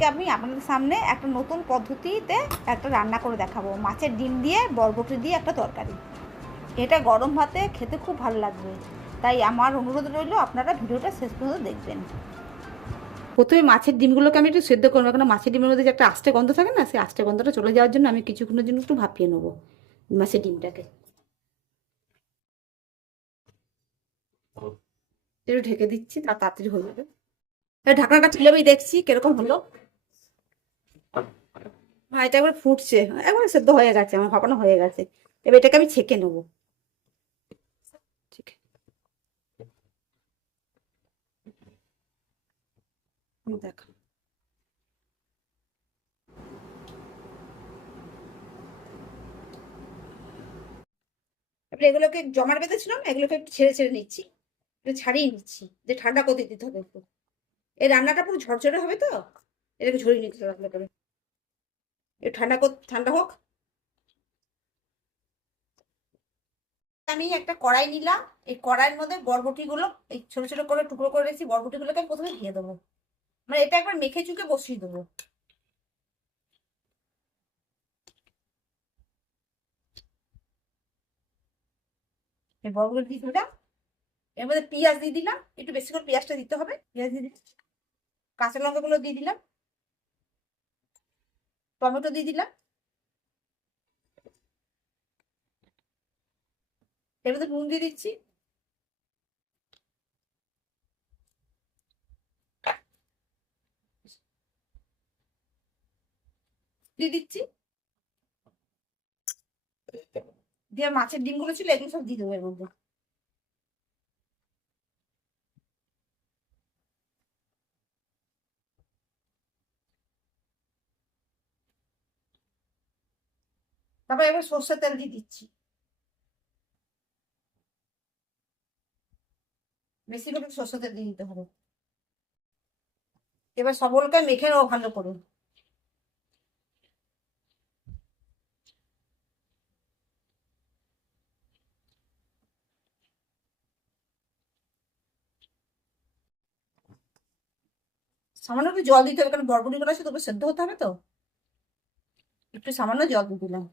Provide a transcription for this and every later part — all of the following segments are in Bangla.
আজকে আমি আপনাদের সামনে একটা নতুন পদ্ধতিতে একটা রান্না করে দেখাবো, মাছের ডিম দিয়ে বরবটি দিয়ে একটা তরকারি। এটা গরম ভাতে খেতে খুব ভালো লাগবে, তাই আমার অনুরোধ রইল আপনারা ভিডিওটা শেষ পর্যন্ত দেখবেন। প্রথমে মাছের ডিমগুলোকে আমি একটু সেদ্ধ করবো, কারণ মাছের ডিমের মধ্যে যে একটা আষ্টে গন্ধ থাকে না, সেই আষ্টে গন্ধটা চলে যাওয়ার জন্য আমি কিছুক্ষণের জন্য একটু ভাপিয়ে নেবো মাছের ডিমটাকে। একটু ঢেকে দিচ্ছি, তাড়াতাড়ি হয়ে যাবে। ঢাকনাটা তুলে আমি দেখছি কিরকম হলো। হ্যাঁ, এটা একবার ফুটছে, একবার সেদ্ধ হয়ে গেছে, আমার ভাপানো হয়ে গেছে। এবার এটাকে আমি ছেঁকে নেবো। ঠিক দেখো, এবার এগুলোকে জমাট বেঁধেছিলাম, এগুলোকে একটু ছেড়ে ছেড়ে নিচ্ছি, একটু ছাড়িয়ে নিচ্ছি, যে ঠান্ডা করতে দিতে হবে একটু। এই রান্নাটা পুরো ঝরঝরে হবে তো, এটাকে ঝরিয়ে নিতে হবে ভালো করে। একটু ঠান্ডা হোক। আমি একটা কড়াই নিলাম, এই কড়াইয়ের মধ্যে বরবটিগুলো, এই ছোট ছোট করে টুকরো করে রেখেছি বরবটিগুলোকে আমি প্রথমে দিয়ে দেবো, মানে এটা একবার মেখে চুকে বসিয়ে দেবো। এই বরবটি দিয়ে দিলাম, এর মধ্যে পেঁয়াজ দিয়ে দিলাম, একটু বেশি করে পেঁয়াজটা দিতে হবে, পেঁয়াজ দিয়ে দিচ্ছি, কাঁচা লঙ্কাগুলো দিয়ে দিলাম, টমেটো দিয়ে দিলাম, এর মধ্যে নুন দিয়ে দিচ্ছি, দিয়ে দিচ্ছি, দিয়ে মাছের ডিমগুলো ছিল এগুলো সব দিয়ে দেবো এর মধ্যে। তারপর এবার সর্ষের তেল দিয়ে দিচ্ছি, বেশি করে সর্ষের তেল দিয়ে দিতে হবে। এবার সবগুলোকে মেখে নেবো ভালো করে। সামান্য একটু জল দিতে হবে, কারণ বরবটিগুলো আছে তবে সেদ্ধ হতে হবে তো, একটু সামান্য জল দিয়ে দিলাম।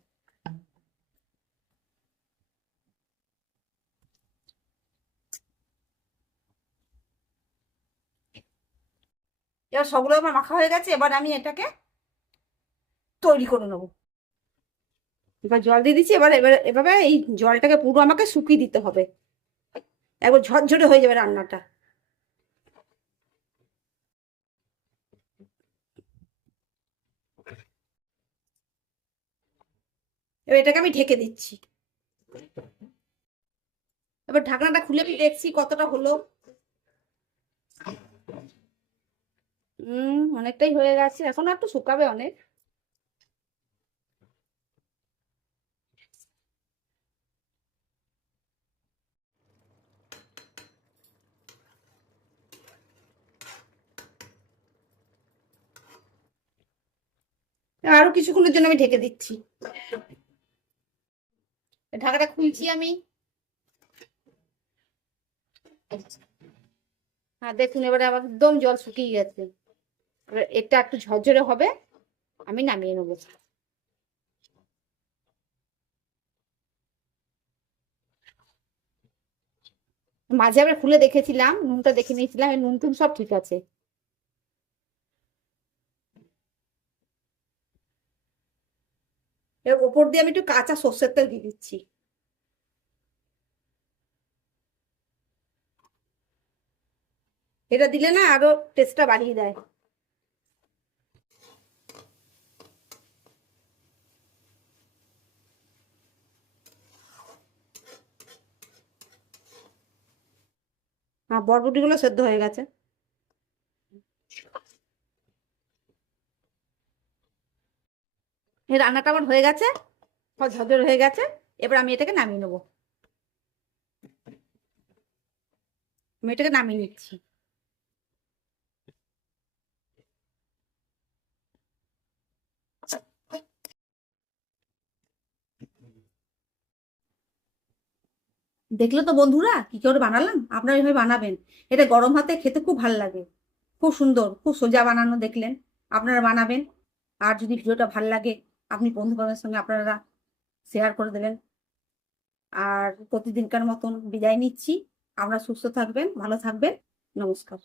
এবার সবগুলো আমার মাখা হয়ে গেছে, এবার আমি এটাকে তৈরি করে নেবো। এবার জল দিয়ে দিচ্ছি, এবার এবার এভাবে এই জলটাকে পুরো আমাকে শুকিয়ে দিতে হবে, একবার ঝরঝরে হয়ে যাবে রান্নাটা। এবার এটাকে আমি ঢেকে দিচ্ছি, এবার ঢাকনাটা খুলে আমি দেখছি কতটা হলো। অনেকটাই হয়ে গেছে, এখন একটু শুকাবে অনেক। আরো কিছুক্ষণের জন্য আমি ঢেকে দিচ্ছি, ঢাকাটা খুলছি আমি। হ্যাঁ দেখুন, এবারে আমার একদম জল শুকিয়ে গেছে, এবার এটা একটু ঝরঝরে হবে, আমি নামিয়ে নেবো। মাঝে আবার খুলে দেখেছিলাম, নুনটা দেখে নিয়েছিলাম, নুন টুন সব ঠিক আছে। এর ওপর দিয়ে আমি একটু কাঁচা সর্ষের তেল দিয়ে দিচ্ছি। এটা দিলে না আরো টেস্টটা বাড়িয়ে দেয়। হ্যাঁ, বরবটি গুলো সেদ্ধ হয়ে গেছে। এই রান্নাটা আমার হয়ে গেছে, সব ঝরঝরে হয়ে গেছে। এবার আমি এটাকে নামিয়ে নেবো, আমি এটাকে নামিয়ে নিচ্ছি। দেখলে তো বন্ধুরা কি করে বানালাম, আপনারা এইভাবে বানাবেন। এটা গরম ভাতে খেতে খুব ভালো লাগে, খুব সুন্দর, খুব সোজা বানানো দেখলেন। আপনারা বানাবেন। আর যদি ভিডিওটা ভালো লাগে আপনি বন্ধু-বান্ধবের সঙ্গে আপনারা শেয়ার করে দেবেন। আর প্রতিদিনকার মতন বিদায় নিচ্ছি। আপনারা সুস্থ থাকবেন, ভালো থাকবেন। নমস্কার।